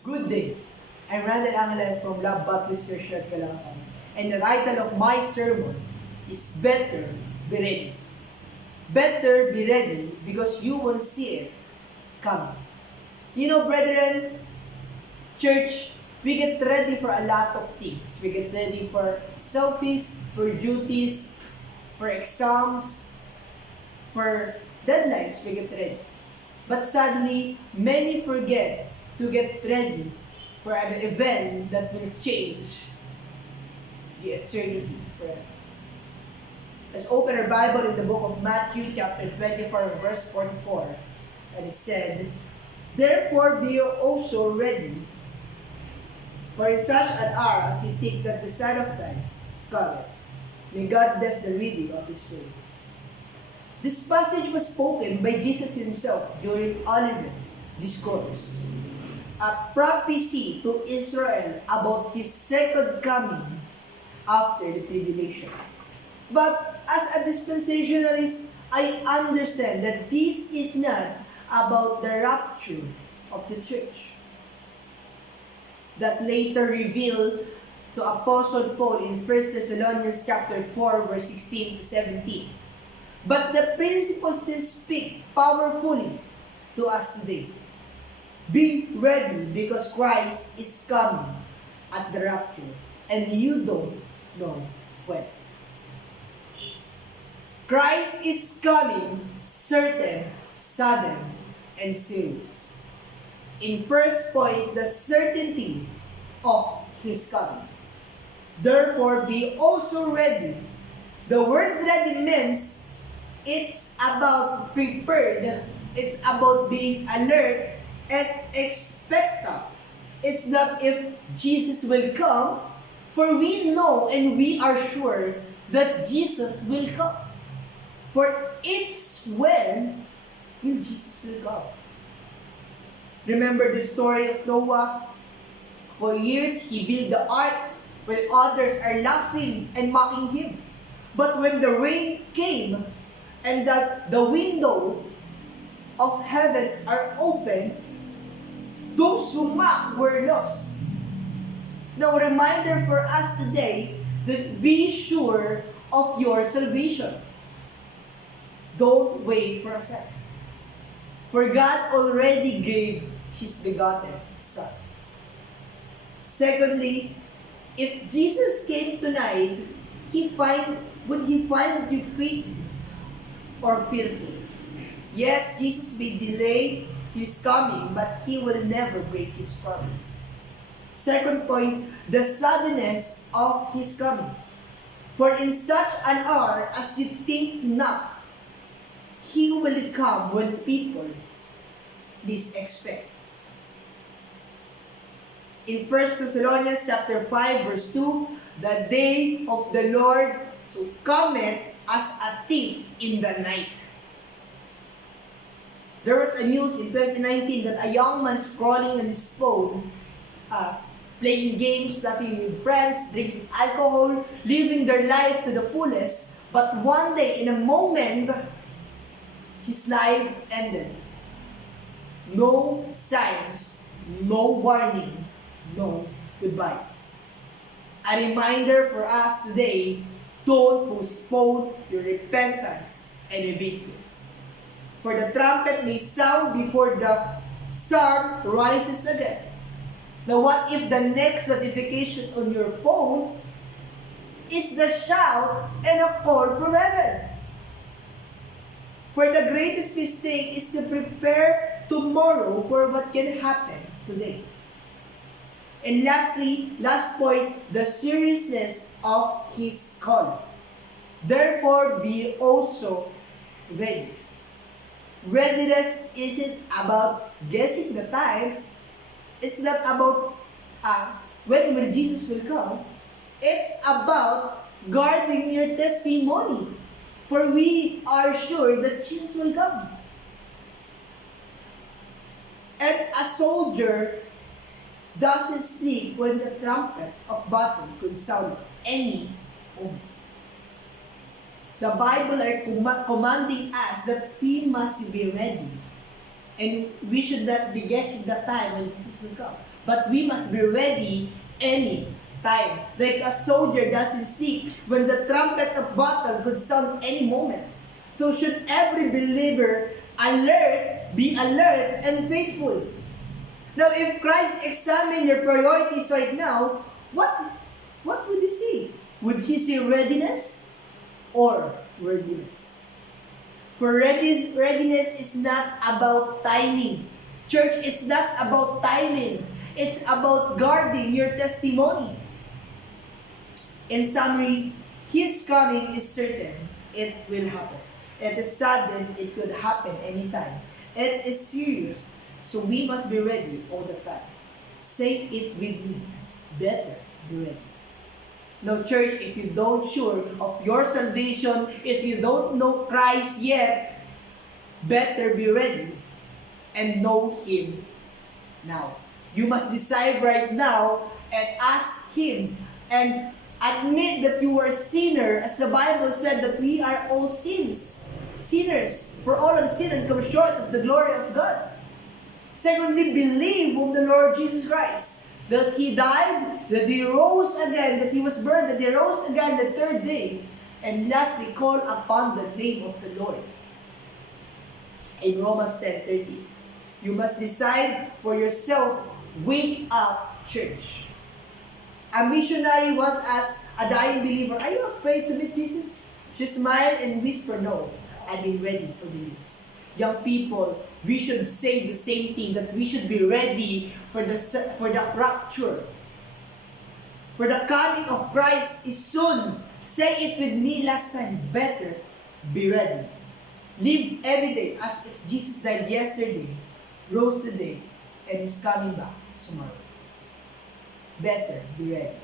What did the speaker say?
Good day. I'm Randall Angeles from Love Baptist Church at Caloocan. And the title of my sermon is Better Be Ready. Better be ready because you will see it coming. You know, brethren, church, we get ready for a lot of things. We get ready for selfies, for duties, for exams, for deadlines. We get ready. But sadly, many forget to get ready for an event that will change the eternity forever. Let's open our Bible in the book of Matthew chapter 24 verse 44. And it said, "Therefore be also ready, for in such an hour as you think that the Son of Man cometh." May God bless the reading of His word. This passage was spoken by Jesus Himself during Olivet Discourse, a prophecy to Israel about His second coming after the tribulation. But as a dispensationalist, I understand that this is not about the rapture of the church that later revealed to Apostle Paul in 1 Thessalonians chapter 4 verse 16 to 17. But the principles still speak powerfully to us today. Be ready because Christ is coming at the rapture and you don't know when. Christ is coming certain, sudden, and serious. In first point, the certainty of His coming. Therefore, be also ready. The word ready means it's about prepared, it's about being alert and expectant. It's not if Jesus will come, for we know and we are sure that Jesus will come. For it's when will Jesus will come. Remember the story of Noah? For years he built the ark while others are laughing and mocking him. But when the rain came and that the window of heaven are open, those who mock were lost. Now, a reminder for us today that be sure of your salvation. Don't wait for a second. For God already gave His begotten Son. Secondly, if Jesus came tonight, would He find you faithful or fearful? Yes, Jesus may delay His coming, but He will never break His promise. Second point, the suddenness of His coming. For in such an hour as you think not, He will come when people least expect. In 1 Thessalonians chapter 5 verse 2, the day of the Lord so cometh as a thief in the night. There was a news in 2019 that a young man scrolling on his phone, playing games, laughing with friends, drinking alcohol, living their life to the fullest, but one day, in a moment, his life ended. No signs, no warning, no goodbye. A reminder for us today, don't postpone your repentance and obedience. For the trumpet may sound before the sun rises again. Now what if the next notification on your phone is the shout and a call from heaven? For the greatest mistake is to prepare tomorrow for what can happen today. And lastly, last point, the seriousness of His call. Therefore, be also ready. Readiness isn't about guessing the time. It's not about when will Jesus will come. It's about guarding your testimony. For we are sure that Jesus will come. And a soldier doesn't sleep when the trumpet of battle could sound any moment. The Bible are commanding us that we must be ready And we should not be guessing the time when Jesus will come. But we must be ready any time. Like a soldier doesn't sleep when the trumpet of battle could sound any moment. So should every believer be alert and faithful. Now, if Christ examined your priorities right now, what would he see? Would he see readiness or worthiness? For readiness is not about timing. Church, it's not about timing. It's about guarding your testimony. In summary, His coming is certain. It will happen. It is sudden. It could happen anytime. It is serious. So we must be ready all the time. Say it with me. Better be ready. Now, church, if you don't sure of your salvation, if you don't know Christ yet, better be ready and know Him now. You must decide right now and ask Him and admit that you are a sinner, as the Bible said that we are all sinners. For all have sinned and come short of the glory of God. Secondly, believe on the Lord Jesus Christ, that He died, that He rose again, that He was buried, that He rose again the third day. And lastly, call upon the name of the Lord. In Romans 10:30, you must decide for yourself, wake up, church. A missionary once asked a dying believer, "Are you afraid to meet Jesus?" She smiled and whispered, "No, I've been ready for this." Young people, we should say the same thing, that we should be ready for the rapture. For the coming of Christ is soon. Say it with me last time, better be ready. Live every day as if Jesus died yesterday, rose today, and is coming back tomorrow. Better be ready.